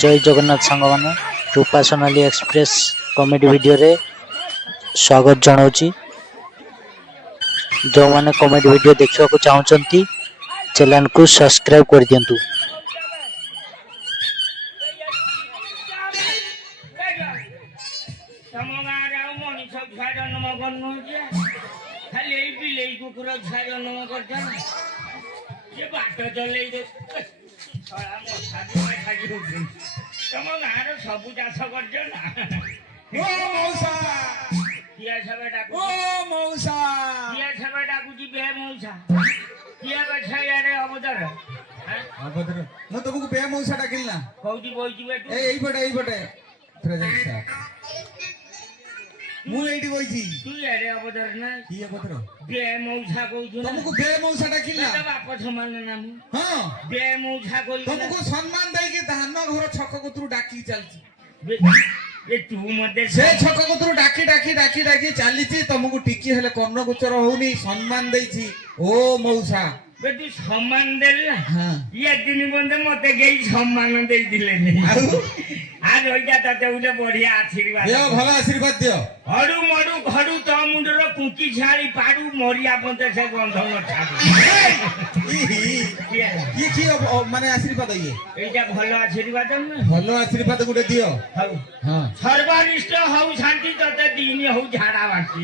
जय जगन्नाथ सांग मैंने रूपा सोनाली एक्सप्रेस कॉमेडी वीडियो रे स्वागत जनाऊँगी। जो मैंने कॉमेडी वीडियो देखा चाहते चैनल को सब्सक्राइब कर दिंतु। तम गाँव सबू चाष कर डाकुची बे मौसा किए बे अबदर अभद्र मैं तुमको बे मौसा डाकिल ना कौटी बोइची बे तू ए एई पटे प्रेजेंट सर मु एडी बोइची तू यारे अबदर ना की अभद्र बे मौसा कहू ना तुमको बे मौसा डाकिल ना बाप समान नाम हां बे मौसा कहू तुमको सम्मान दई के धान घर छक कुतरू डाकी चलची ए तू मते से छक कुतरू डाकी डाकी डाकी डाकी चलीची तुमको टिकी हेले कर्ण गोचर होउनी सम्मान देइची ओ मौसा बे तू सम्मान देल ना हां ये दिन बंदे मते गई सम्मान देई दिले नहीं आज होइजा तते उले बढ़िया आशीर्वाद दियो भला आशीर्वाद दियो हडू मडू घडू त मुंडर कुकी छाड़ी पाडू मरिया बंदे से गंध न छाडू की माने आशीर्वाद ये एटा भलो आशीर्वाद न भलो आशीर्वाद गुटे दियो हौ हां सर्वनिष्ठ हौ शांति तते दिन हौ झाडा बाकी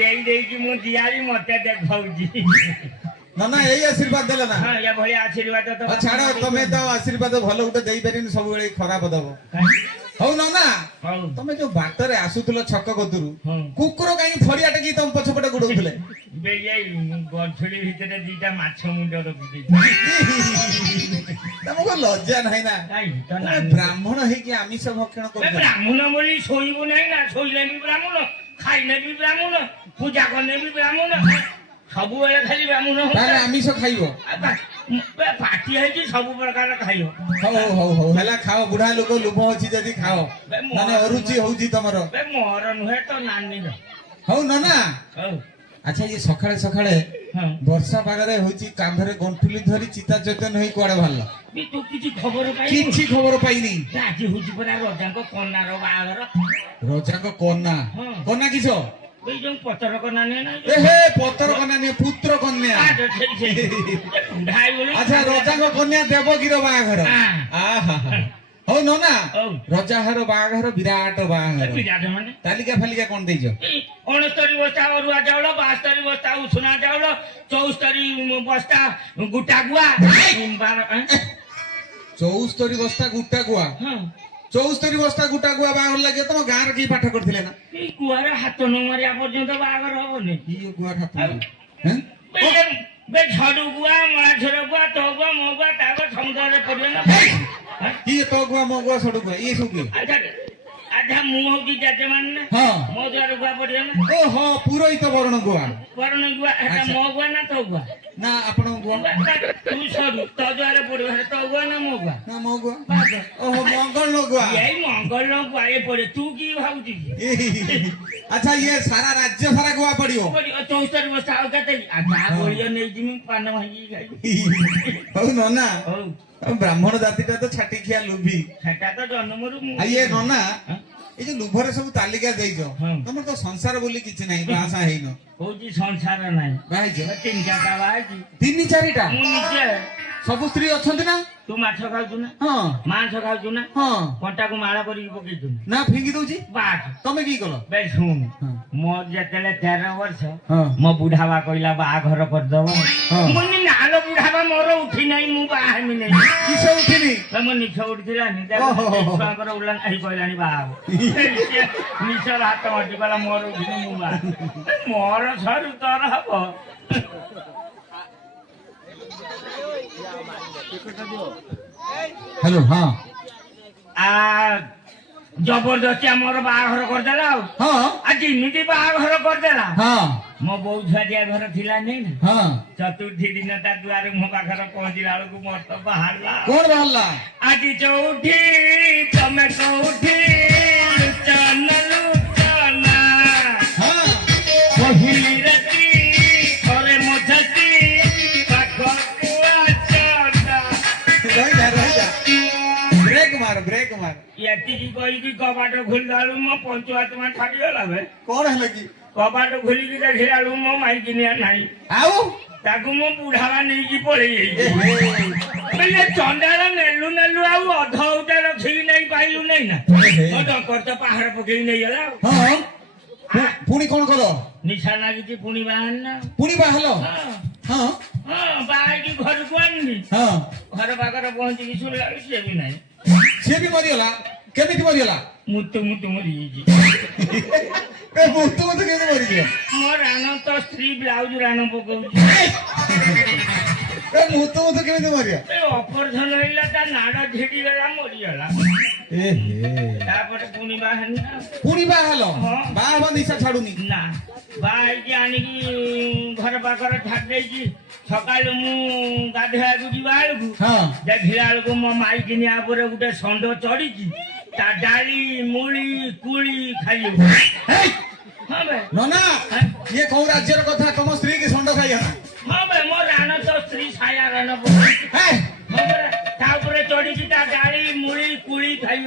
देई देई की मु दियाली मते देखौजी ना ना यही आशीर्वाद देला ना हां या भले आशीर्वाद तो छाड़ तमे तो आशीर्वाद भलो गुटे देई परिन सब बेले खराब दबो हौ ना ना हौ तमे जो बाटरे आसुतलो छक गदुरु हौ कुकुर काई फड़िया टकी तम पछपटे गुडौथले बे ये गछड़ी भितरे दीटा माछ मुंड रखि तमको लज्जा नाही ना काई त ना ब्राह्मण है कि आमिष भक्षण बे कर ब्राह्मण बोली सोइबो नाही ना सोइले भी ब्राह्मण खाइले भी ब्राह्मण पूजा करले भी ब्राह्मण सब बेले खाली ब्राह्मण हो तारे आमिष खाइबो बे पार्टी है कि सब प्रकार खाइयो हो हला खाओ बुढ़ा लोक लोभ अछि जदी खाओ माने अरुचि होउची तमरो बे मोर नुहे तो नानी रो हौ ना ना हौ अच्छा ये सकाळे सकाळे हां वर्षा पागरे होची कांधरे गंठुली धरी चिता चैतन होई कोडे भाल्ला बे तू किछि खबर पाइ किछि खबर पाइनी राजी होची परा रजाको कन्नार बागर रोजा को कोना हां कोना किछो बे जो पतर कन्ना ने ना ए हे पुत्र कन्या ने पुत्र कन्या ढाई बोले अच्छा रोजा को कन्या देवगीर बाघर हां आहा हो न ना हौ रोजा हर बाघर विराट बाघर पिराज माने तालिका फालिका कोन देइजो 69 बस्ता अरुआ चाउल 72 बस्ता उछुना चाउल 74 बस्ता गुटा गुआ 74 बस्ता गुटा गुआ हां 74 बस्ता गुटा गुआ बाघर लगे तुम गाँव की पाठ करथिले ना ई गुआरे हाथ न मारिया पर्यंत बागर होबने ई गुआ हाथ हैं बे झडू गुआ मरा झरो गुआ तो गुआ मो गुआ ताको समुद्र पड़े ना ई तो गुआ मो गुआ सडु गुआ ई सुके अच्छा आधा मुंह होगी जाते मानने हां मो द्वार गुआ पड़े ना ओ हो पुरोहित वर्ण गुआ वर्ण गुआ एटा मो गुआ ना तो गुआ ना आपण गुआ तू सडू तो द्वार पड़े है तो गुआ ना मो गुआ ना मो गुआ ओहो मंगल नो गुआ यही मंगल नो गुआ ये पड़े तू की भाउती अच्छा ये सारा राज्य सारा गुआ पड़ियो 74 बस्ता हो कते आधा गोलियो नै जिमी पान भाई खाई हौ न ना हो ब्राह्मण जातिटा तो छाटी खिया लुभी सेटा तो जन्मरु मु ये नना ए जो लुभरे सब तालिका देइजो हां तमर तो संसार बोली किछ नाही बासा हेइनो होजी संसार नाही बाइजो तीन चारटा बाजी तीन चारिटा मु निजे सब स्त्री अछंती ना तू माछ खाउछु ना हां मांस खाउछु ना हां कंटा को माळा करी पकेइछु ना फिंगी दउची बात तमे की कलो बे सुन हां मो जेतेले 13 वर्ष हां मो बुढ़ावा कइला बा घर कर दबो हां मुनि नालो बुढ़ावा मोर उठी नाही मु बा हमी नाही किसे उठिनी तम निछ उठिला नि छुआ कर उलन आइ कइलानी बा निछ हाथ मटी कला मोर उठिनी मु बा मोर सर तर हबो हेलो हां आ जबरदस्ती हमर बाघर कर देला हां आज इमिति बाघर कर देला हां मो बहु छाडिया घर थिला नै हां चतुर्थी दिन ता दुआरे मो पाखर पहुंचिला को मोर तो बाहरला कोन बाहरला आज चौठी तमे चौठी चनलु चना हां पहिली राती करे मोछती पाखर कुआ चना रह जा ବ୍ରେକ୍ ମାର ଏତିକି କହିକି କବାଟ ଖୋଲିଲା ବେଳକୁ ମୋ ପଞ୍ଚୁଆତ୍ମା ଠାକିଗଲା ବେ। କଣ ହେଲା କି କବାଟ ଖୋଲିକି ଦେଖିଲା ବେଳକୁ ମୋ ମାଇକିନିଆ ନାହିଁ। ଆଉ ତାକୁ ମୋ ବୁଢାବା ନେଇକି ପଳେଇ ଯାଇଛି। ବୋଇଲେ ଚଣ୍ଡାଳ ନେଲୁ ନେଲୁ ଆଉ ଅଧ ଉଟା ରଖିକି ନେଇ ପାଇଲୁ ନାଇଁ ନା। ମୋ ଡଙ୍କର ତ ପାହାଡ ପକେଇ ନେଇଗଲା ଆଉ। ହଁ ପୁଣି କଣ କର ନିଶା ଲାଗିଛି ପୁଣି ବାହାନ ନା। ପୁଣି ବାହାଲ ହଁ ହଁ ବାହାରିକି ଘରକୁ ଆଣିଲି। ହଁ ଘର ପାଖରେ ପହଞ୍ଚିକି ଶୁଣିଲା ବେଳକୁ ସିଏ ବି ନାହିଁ। ସିଏ ବି ମରିଗଲା କେମିତି ମରିଗଲା ମୁତୁ ମୁତୁ ମରିଯାଇଛି। ମୁତୁ ମୁତୁ କେମିତି ମରିଯିବ ମୋ ରାଣ ତ ସ୍ତ୍ରୀ ବ୍ଲାଉଜ ରାଣ ପକଉଛି। ମୁତୁ ମୁତୁ କେମିତି ମରିବ ଏ ଅପରେସନ ହେଇଲା ତା ନାଡ ଝିଟିଗଲା ମରିଗଲା। ତାପରେ ପୁଣି ବାହାନି ନା। ପୁଣି ବାହାଲ ହଁ। ବାହା ହବା ନିଶା ଛାଡୁନି ନା ବାହା ହେଇକି ଆଣିକି ଘର ପାଖରେ ଛାଡି ଦେଇଛି। ସକାଳୁ ମୁଁ ଗାଧୋଇବାକୁ ଯିବା ବେଳକୁ ହଁ ଦେଖିଲା ବେଳକୁ ମୋ ମାଇକିନିଆ ଉପରେ ଗୋଟେ ଷଣ୍ଢ ଚଢିଛି। ତା ଡାଳି ମୁଳି କୁଳି ଖାଇ ହେଇ, ହଁ ବେ ନନା ଇଏ କୋଉ ରାଜ୍ୟର କଥା ତମ ସ୍ତ୍ରୀ କି ଷଣ୍ଢ ଖାଇଗଲା ହଁ ବେ ମୋ ରାଣ ତ ସ୍ତ୍ରୀ ସାୟା ରାଣ ପକଉଛି। ହେଇ, ହଁ ବେ, ତା ଉପରେ ଚଢିଛି ତା ଡାଳି ମୁଳି କୁଳି ଖାଇ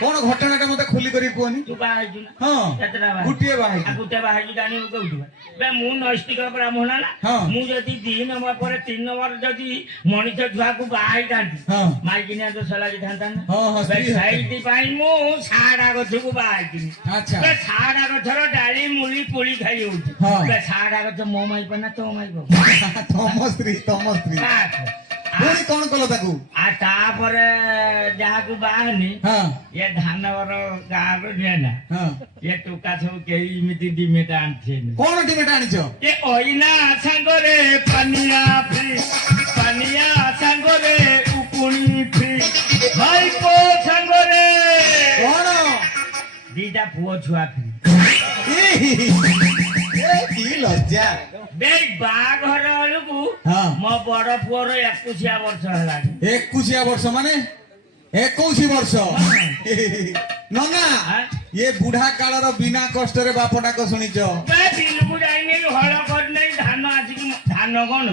କଣ ଘଟଣାଟା ମତେ ଖୋଲି କରି କୁହନି ତୁ ବାହା ହେଇଛୁ ନା ହଁ କେତେଟା ବାହା ଗୋଟିଏ ବାହା ହେଇଛି। ଆଉ ଗୋଟେ ବାହା ହେଇକି ଜାଣିବୁ କୋଉଠୁ ବେ ମୁଁ ନୈଷ୍ଠିକ ବ୍ରାହ୍ମଣ ନା। ହଁ। ମୁଁ ଯଦି 2 ନମ୍ବର ପରେ 3 ନମ୍ବର ଯଦି ମଣିଷ ଛୁଆକୁ ବାହା ହେଇଥାନ୍ତି ହଁ ମାଇକିନିଆ ଦୋଷ ଲାଗିଥାନ୍ତା ନା। ହଁ, ହଁ, ବେ ସ୍ତ୍ରୀ ହତ୍ୟା। ସେଇଥିପାଇଁ ମୁଁ ଶାରଡ଼ା ଗଛକୁ ବାହା ହେଇଥିଲି। ଆଚ୍ଛା ବେ ଶାରଡ଼ା ଗଛର ଡାଳି ମୁଳି ପୁଳି ଖାଇ ହଉଛି। ହଁ। ବେ ଶାରଡ଼ା ଗଛ ମୋ ମାଇପ ନା ତୋ ମାଇପ? ତମ ସ୍ତ୍ରୀ ପୁଣି କଣ କଲ ତାକୁ ଆଉ ତାପରେ ଯାହାକୁ ବାହାନି ହଁ ଏ ଧାନବର ଗାଁରୁ ନିଏ ନା ହଁ ଏ ଟୋକା ସବୁ କେହି ଏମିତି ଡିମେଟା ଆଣିଥିନି। କଣ ଟିକେଟ ଆଣିଛ ଏ ଅଇନା ସାଙ୍ଗରେ ପାନିଆ ଫ୍ରି ପାନିଆ ସାଙ୍ଗରେ ଉକୁଣି ଫ୍ରି ଭାଇପୋ ସାଙ୍ଗରେ କଣ 2ଟା ପୁଅ ଛୁଆ ଫ୍ରି। କି ଲଜ୍ଜା ବେ ବାହାଘର ବେଳକୁ ହଁ ମୋ ବଡ ପୁଅର 21 ବର୍ଷ ହେଲାଣି। 21 ବର୍ଷ ମାନେ 21 ବର୍ଷ ନନା ଆଁ? ଇଏ ବୁଢା କାଳର ବିନା କଷ୍ଟରେ ବାପ ଡାକ ଶୁଣିଛ ବେ ବିଲକୁ ଯାଇନି ହଳ କରିନେଇ ଧାନ ଆସିକି ଧାନ କଣ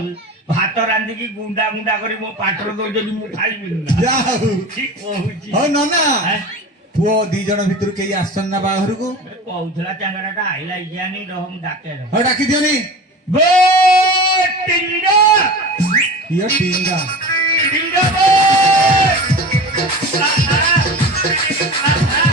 ଭାତ ରାନ୍ଧିକି ଗୁଣ୍ଡା ଗୁଣ୍ଡା କରି ମୋ ପାଟରେ ଦଉଛନ୍ତି ମୁଁ ଖାଇବିନି ନା। ଯା ହଉ କି କହୁଛି ହଉ ନନା ଆଁ? ପୁଅ 2 ଜଣ ଭିତରୁ କେହି ଆସିଛନ୍ତି ନା ବାହାଘରକୁ କହୁଥିଲା ଚାଙ୍ଗଡା ଟା ଆଇଲା ଇଆନି ରହ ମୁଁ ଡାକେ ରହ। ହଉ ଡାକି ଦିଅନି ବେ ଟିଙ୍ଗା ଇଏ ଟିଙ୍ଗା ଟିଙ୍ଗା ବେ ଆହା, ଆହା।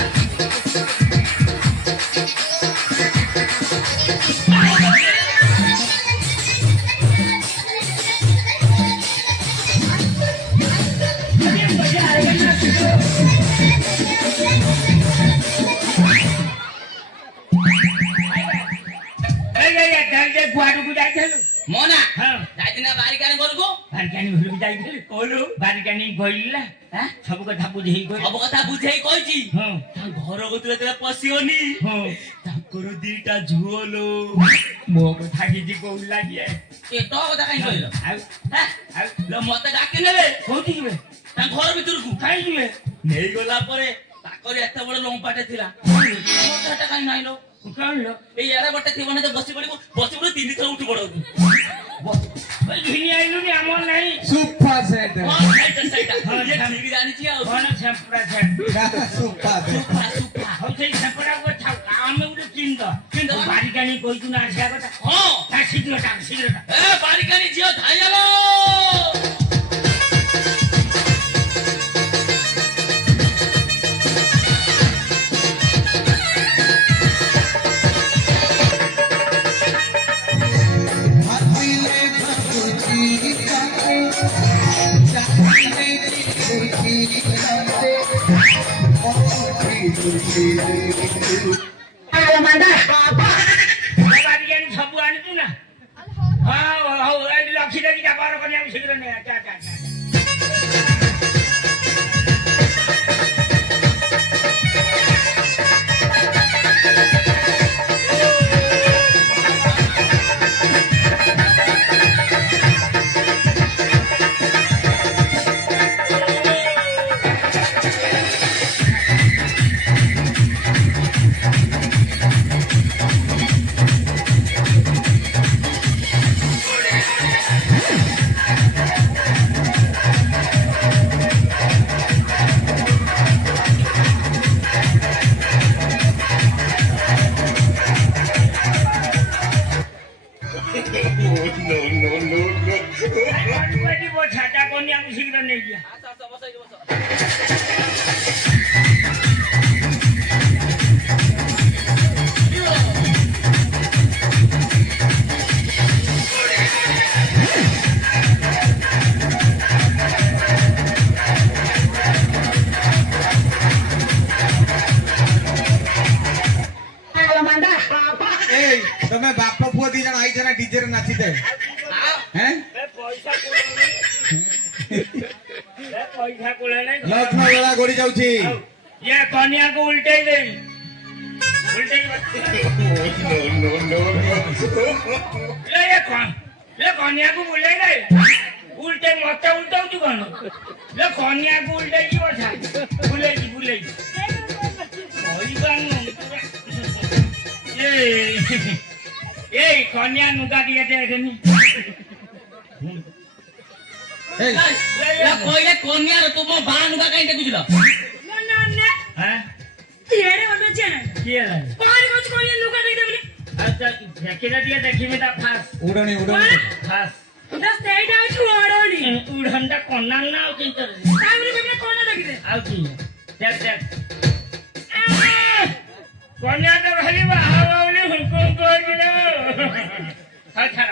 କୁଆଡକୁ ଯାଇଥିଲୁ? ମୋ ନା ହଁ ଯାଇଥିଲି ନା ବାରିକାଣି ଘରକୁ ବାରିକାଣି ଘରକୁ ଯାଇଥିଲି। କହିଲୁ ବାରିକାଣି କହିଲା ସବୁ କଥା ବୁଝେଇ କହିଲା। ସବୁ କଥା ବୁଝେଇ କହିଛି ହଁ ତାଙ୍କ ଘରକୁ ତୁ ଯେତେବେଳେ ପଶିବନି ହଁ ତାଙ୍କର 2ଟା ଝୁଅ ଲୋ ମୋ କଥା କିଛି କହୁଥିଲା କିଏ? ଏ ତୋ କଥା କାହିଁ କହିଲ ଆଉ ଆଉ ଲୋ ମତେ ଡାକି ନେବେ କୋଉଠି ଯିବେ? ତାଙ୍କ ଘର ଭିତରକୁ କାହିଁ ଯିବେ? ନେଇଗଲା ପରେ ତାଙ୍କର ଏତେ ବଡ ଲମ୍ପାଟେ ଥିଲା ମତେ କାହିଁ ନାହିଁ ଲୋ କଣ ଲୋ? ଏଇ ଏଡେ ଗୋଟେ ଥିବ ନା ବସି ପଡିବୁ 3 ଥର ଉଠି ପଡଉଛୁ ଘିନି ଆଇଲୁନି ଆମର ନାହିଁ। ସୁଫା ସେଟ ହଁ ସେଇଟା ହଁ, ଇଏ ଠିକ ଜାଣିଛି ଆଉ କଣ ଛେପଡ଼ା ଛେପ ସୁଫା ସୁଫା ସୁଫା ହଉ ସେଇ ଛେପଡ଼ାକୁ ଥାଉ ଆମେ ଗୋଟେ ଚିନ୍ତା ବାରିକାଣି କହିଛୁ ନା ଆସିବା କଥା। ହଁ ତା ଶୀଘ୍ର ଟାକ ଶୀଘ୍ର ଟାକ। ଏ ବାରିକାଣି ଝିଅ ଧାଇଁଗଲ ବାରିକାଣି ସବୁ ଆଣିଛୁ ନା? ହଉ ହଉ ଏଇଠି ରଖିଦେବି ଯାବାର କରିବାକୁ ଶୀଘ୍ର ନେଇ ଆଚ୍ଛା ଆଚ୍ଛା ଏଠି ବସ। এই ତମେ ବାପ ପୁଅ ଦି ଜଣ ଆଇଛ ନା ଡିଜେ ରେ ନାଚିତେ ହେଁ ପଇସା କୋଳେ ନାଇଁ ଲକ୍ଷ୍ମଣ ବେଳା ଗଡି ଯାଉଛି ये कन्या को उल्टे दे उल्टे ये कन्या को बुले दे उल्टे मत उल्टा तू कौन ये कन्या को उल्टे की बसा बुले कोई बात ये कन्या नुका दिए दे नहीं এই କହିଲେ କନ୍ୟାର ତୁମ ବାହା ନୁକା କାହିଁ ଦେଖୁଥିଲ हैं तेरे और में जाना किए ला पानी कुछ कोई लुका नहीं देबले अच्छा देखिना दिए देखी में ता फास ଉଡଣି फास दस तेईटा छुआड़ोनी उड़ंडा कोना ना हो चिंतर सामने में कौन लगी आउ की देख कन्या तो भली बाहावले हुकुम कर दिलो अच्छा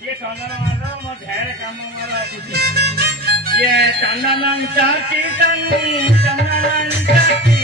ये चंदन मारो मो ढेर काम मारो ये चंदन चाची चंदन चाची